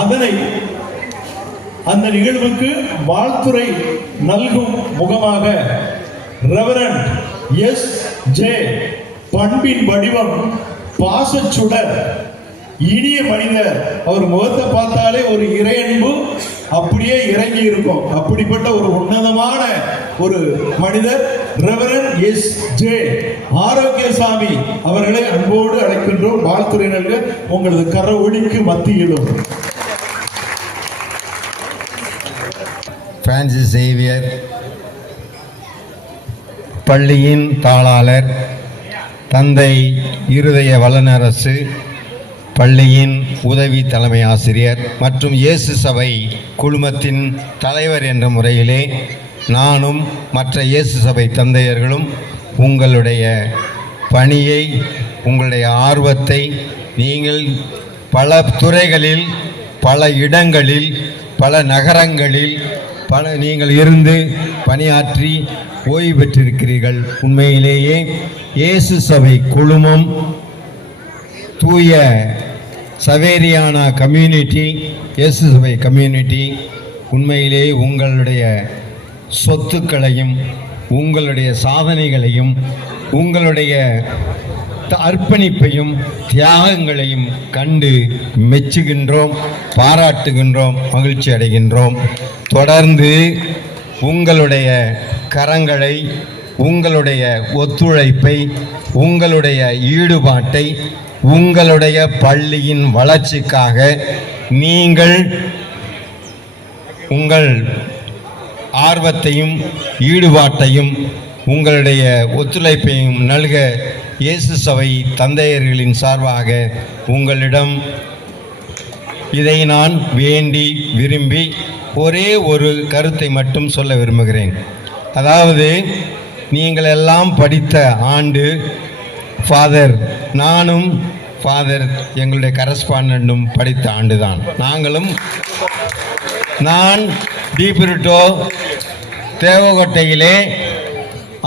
அதனை அந்த நிகழ்வுக்கு வாழ்த்துறை நல்கும் முகமாக ரெவரண்ட் எஸ் ஜே பண்பின் வடிவம் பாசச்சுடர் இனிய மனிதர். அவர் முகத்தை பார்த்தாலே ஒரு இறையன்பு அப்படியே இறங்கி இருக்கும். அப்படிப்பட்ட ஒரு உன்னதமான ஒரு மனிதர் ரெவரன் எஸ் ஜே ஆரோக்கியசாமி அவர்களை அன்போடு அழைக்கின்றோம். வாழ்த்துறை நல்க உங்களது கரவொலிக்கு மத்தியிலும். பிரான்சிஸ் சேவியர் பள்ளியின் தாளாளர் தந்தை இருதய வல்லனரசு பள்ளியின் உதவி தலைமை ஆசிரியர் மற்றும் இயேசு சபை குழுமத்தின் தலைவர் என்ற முறையிலே நானும் மற்ற இயேசு சபை தந்தையர்களும் உங்களுடைய பணியை உங்களுடைய ஆர்வத்தை நீங்கள் பல துறைகளில் பல இடங்களில் பல நகரங்களில் பல நீங்கள் இருந்து பணியாற்றி ஓய்வு பெற்றிருக்கிறீர்கள். உண்மையிலேயே இயேசு சபை குழுமம் தூய சவேரியானா கம்யூனிட்டி இயேசு சபை கம்யூனிட்டி உண்மையிலே உங்களுடைய சொத்துக்களையும் உங்களுடைய சாதனைகளையும் உங்களுடைய அர்ப்பணிப்பையும் தியாகங்களையும் கண்டு மெச்சுகின்றோம் பாராட்டுகின்றோம் மகிழ்ச்சி அடைகின்றோம். தொடர்ந்து உங்களுடைய கரங்களை உங்களுடைய ஒத்துழைப்பை உங்களுடைய ஈடுபாட்டை உங்களுடைய பள்ளியின் வளர்ச்சிக்காக நீங்கள் உங்கள் ஆர்வத்தையும் ஈடுபாட்டையும் உங்களுடைய ஒத்துழைப்பையும் நல்க இயேசு சபை தந்தையர்களின் சார்பாக உங்களிடம் இதை நான் வேண்டி விரும்பி ஒரே ஒரு கருத்தை மட்டும் சொல்ல விரும்புகிறேன். அதாவது நீங்கள் எல்லாம் படித்த ஆண்டு ஃபாதர் நானும் ஃபாதர் எங்களுடைய கரஸ்பாண்டும் படித்த ஆண்டுதான். நாங்களும் நான் தீபிரிட்டோ தேவகோட்டையிலே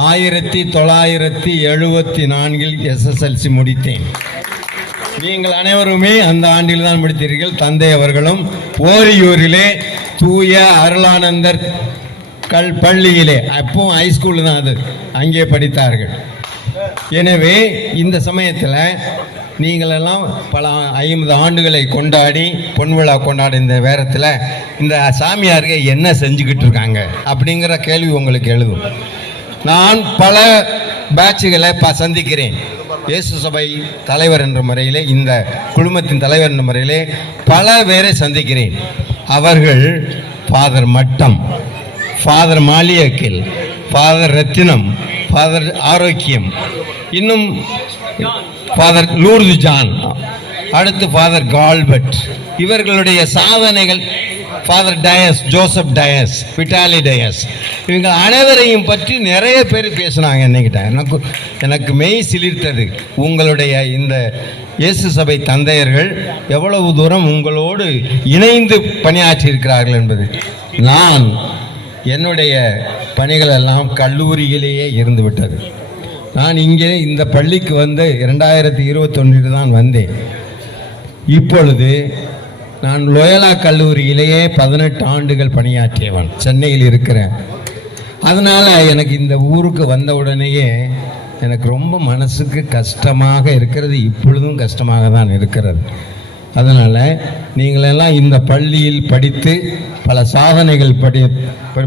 ஆயிரத்தி தொள்ளாயிரத்தி எழுபத்தி நான்கில் எஸ்எஸ்எல்சி முடித்தேன். நீங்கள் அனைவருமே அந்த ஆண்டில் தான் முடித்தீர்கள். தந்தை அவர்களும் ஓரியூரிலே தூய அருளானந்தர் கல் பள்ளியிலே அப்பவும் ஹைஸ்கூல் தான் அது. அங்கே படித்தார்கள். எனவே இந்த சமயத்தில் நீங்களெல்லாம் பல ஐம்பது ஆண்டுகளை கொண்டாடி பொன் விழா கொண்டாடி இந்த வேரத்தில் இந்த சாமியாருக்கு என்ன செஞ்சுக்கிட்டு இருக்காங்க அப்படிங்கிற கேள்வி உங்களுக்கு எழுதும். நான் பல பேட்சுகளை ப சந்திக்கிறேன். இயேசு சபை தலைவர் என்ற முறையிலே இந்த குழுமத்தின் தலைவர் என்ற முறையிலே பல பேரை சந்திக்கிறேன். அவர்கள் ஃபாதர் மட்டம் ஃபாதர் மாலியக்கில் ஃபாதர் ரத்தினம் ஃபாதர் ஆரோக்கியம் இன்னும் ஃபாதர் லூர்து ஜான் அடுத்து ஃபாதர் கால்பட் இவர்களுடைய சாதனைகள் father Dias Joseph Dias Vitali Dias இவங்க அனைவரையும் பற்றி நிறைய பேர் பேசினாங்க என்னைக்கிட்ட. எனக்கு எனக்கு மெய் சிலிர்த்தது. உங்களுடைய இந்த இயேசு சபை தந்தையர்கள் எவ்வளவு தூரம் உங்களோடு இணைந்து பணியாற்றி இருக்கிறார்கள் என்பது. நான் என்னுடைய பணிகள் எல்லாம் கல்லூரியிலேயே இருந்துவிட்டது. நான் இங்கே இந்த பள்ளிக்கு வந்து இரண்டாயிரத்தி இருபத்தொன்னில் தான் வந்தேன். இப்பொழுது நான் லோயலா கல்லூரியிலேயே பதினெட்டு ஆண்டுகள் பணியாற்றியவன் சென்னையில் இருக்கிறேன். அதனால் எனக்கு இந்த ஊருக்கு வந்த உடனேயே எனக்கு ரொம்ப மனசுக்கு கஷ்டமாக இருக்கிறது இப்பொழுதும் கஷ்டமாக தான் இருக்கிறது. அதனால் நீங்களெல்லாம் இந்த பள்ளியில் படித்து பல சாதனைகள் படி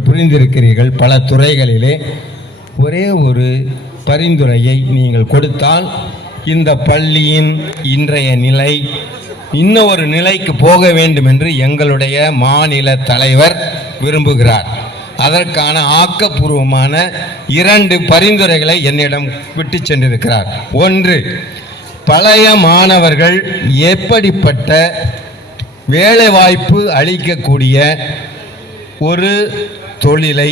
புரிந்திருக்கிறீர்கள் பல துறைகளிலே. ஒரே ஒரு பரிந்துரையை நீங்கள் கொடுத்தால் இந்த பள்ளியின் இன்றைய நிலை இன்னும் ஒரு நிலைக்கு போக வேண்டும் என்று எங்களுடைய மாநில தலைவர் விரும்புகிறார். அதற்கான ஆக்கப்பூர்வமான இரண்டு பரிந்துரைகளை என்னிடம் விட்டு சென்றிருக்கிறார். ஒன்று பழைய மாணவர்கள் எப்படிப்பட்ட வேலைவாய்ப்பு அளிக்கக்கூடிய ஒரு தொழிலை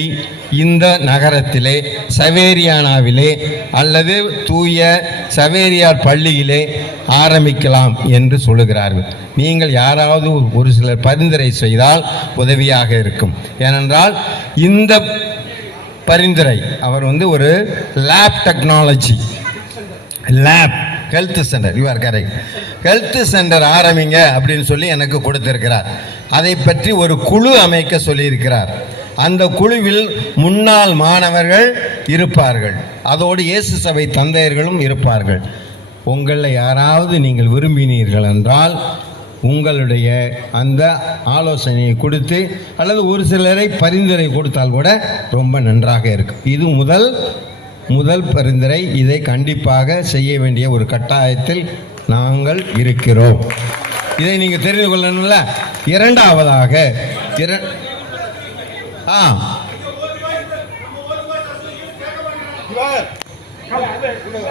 இந்த நகரத்திலே சவேரியானாவிலே அல்லது தூய சவேரியார் பள்ளியிலே ஆரம்பிக்கலாம் என்று சொல்லுகிறார்கள். நீங்கள் யாராவது ஒரு சிலர் பரிந்துரை செய்தால் உதவியாக இருக்கும். ஏனென்றால் இந்த பரிந்துரை அவர் வந்து ஒரு lab technology lab health centre you are correct health centre ஆரம்பிங்க அப்படின்னு சொல்லி எனக்கு கொடுத்திருக்கிறார். அதை பற்றி ஒரு குழு அமைக்க சொல்லியிருக்கிறார். அந்த குழுவில் முன்னாள் மாணவர்கள் இருப்பார்கள். அதோடு இயேசு சபை தந்தையர்களும் இருப்பார்கள். உங்களில் யாராவது நீங்கள் விரும்பினீர்கள் என்றால் உங்களுடைய அந்த ஆலோசனையை கொடுத்து அல்லது ஒரு சிலரை பரிந்துரை கொடுத்தால் கூட ரொம்ப நன்றாக இருக்கும். இது முதல் முதல் பரிந்துரை. இதை கண்டிப்பாக செய்ய வேண்டிய ஒரு கட்டாயத்தில் நாங்கள் இருக்கிறோம். இதை நீங்கள் தெரிந்து கொள்ளணும்ல? இரண்டாவதாக இர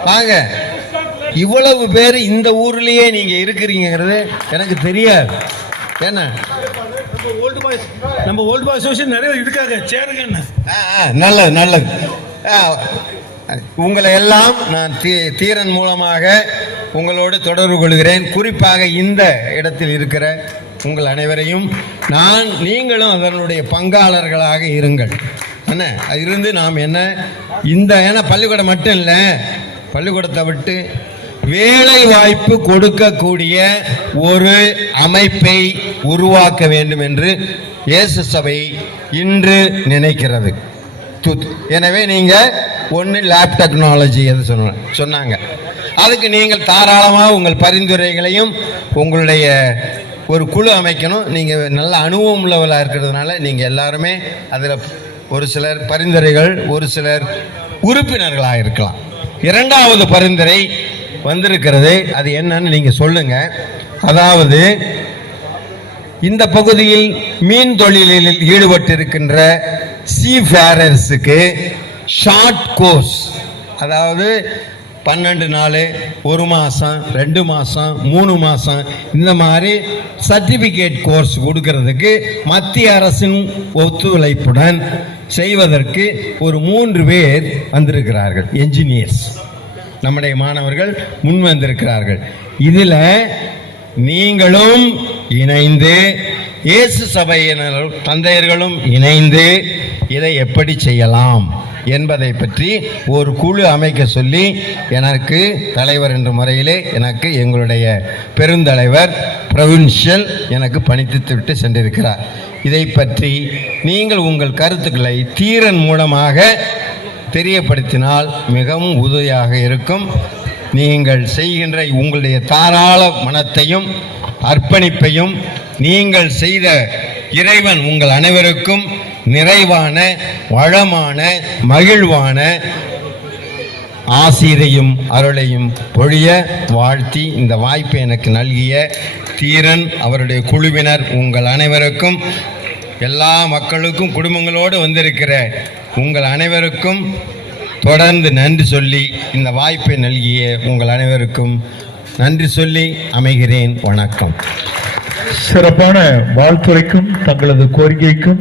வாங்க. இவ்வளவு பேர் இந்த ஊர்லயே நீங்க இருக்கிறீங்கிறது எனக்கு தெரியாது. என்ன? ஓல்டு பாய்ஸ் நம்ம ஓல்டு பாய்ஸ் அசோசியேஷன் நிறைய இருக்காங்க. சேருங்க நல்லது நல்லது. உங்களை எல்லாம் நான் தீ தீரன் மூலமாக உங்களோடு தொடர்பு கொள்கிறேன். குறிப்பாக இந்த இடத்தில் இருக்கிற உங்கள் அனைவரையும் நான் நீங்களும் அதனுடைய பங்காளர்களாக இருங்கள். என்ன? இருந்து நாம் என்ன? இந்த ஏன்னா பள்ளிக்கூடம் மட்டும் இல்லை பள்ளிக்கூடத்தை விட்டு வேலை வாய்ப்பு கொடுக்கக்கூடிய ஒரு அமைப்பை உருவாக்க வேண்டும் என்று இயேசு சபை இன்று நினைக்கிறது. எனவே நீங்க ஒன்று லேப் டெக்னாலஜி எது சொன்ன சொன்னாங்க. அதுக்கு நீங்கள் தாராளமாக உங்கள் பரிந்துரைகளையும் உங்களுடைய ஒரு குழு அமைக்கணும். நீங்கள் நல்ல அனுபவம் உள்ளவர்களாக இருக்கிறதுனால நீங்கள் எல்லாருமே அதில் ஒரு சிலர் பரிந்துரைகள் ஒரு சிலர் உறுப்பினர்களாக இருக்கலாம். இரண்டாவது பரிந்துரை வந்திருக்கிறது. அது என்னன்னு நீங்கள் சொல்லுங்கள் அதாவது இந்த பகுதியில் மீன் தொழிலில் ஈடுபட்டிருக்கின்ற சீஃபேரர்ஸுக்கு ஷார்ட் கோர்ஸ் அதாவது பன்னெண்டு நாள் ஒரு மாதம் ரெண்டு மாதம் மூணு மாதம் இந்த மாதிரி சர்டிஃபிகேட் கோர்ஸ் கொடுக்கறதுக்கு மத்திய அரசின் ஒத்துழைப்புடன் செய்வதற்கு ஒரு மூன்று பேர் வந்திருக்கிறார்கள் என்ஜினியர்ஸ் நம்முடைய மாணவர்கள் முன் வந்திருக்கிறார்கள். இதில் நீங்களும் இணைந்து இயேசு சபையினர் தந்தையர்களும் இணைந்து இதை எப்படி செய்யலாம் என்பதை பற்றி ஒரு குழு அமைக்க சொல்லி எனக்கு தலைவர் என்ற முறையிலே எனக்கு எங்களுடைய பெருந்தலைவர் பிரவின்ஷியல் எனக்கு பணித்து விட்டு சென்றிருக்கிறார். இதை பற்றி நீங்கள் உங்கள் கருத்துக்களை தீரன் மூலமாக தெரியப்படுத்தினால் மிகவும் உதவியாக இருக்கும். நீங்கள் செய்கின்ற உங்களுடைய தாராள மனத்தையும் அர்ப்பணிப்பையும் நீங்கள் செய்த இறைவன் உங்கள் அனைவருக்கும் நிறைவான வளமான மகிழ்வான ஆசிரையும் அருளையும் பொழிய வாழ்த்தி இந்த வாய்ப்பை எனக்கு நல்கிய தீரன் அவருடைய குழுவினர் உங்கள் அனைவருக்கும் எல்லா மக்களுக்கும் குடும்பங்களோடு வந்திருக்கிற உங்கள் அனைவருக்கும் தொடர்ந்து நன்றி சொல்லி இந்த வாய்ப்பை நல்கிய உங்கள் அனைவருக்கும் நன்றி சொல்லி அமைகிறேன். வணக்கம். சிறப்பான வாழ்த்துரைக்கும் தங்களது கோரிக்கைக்கும்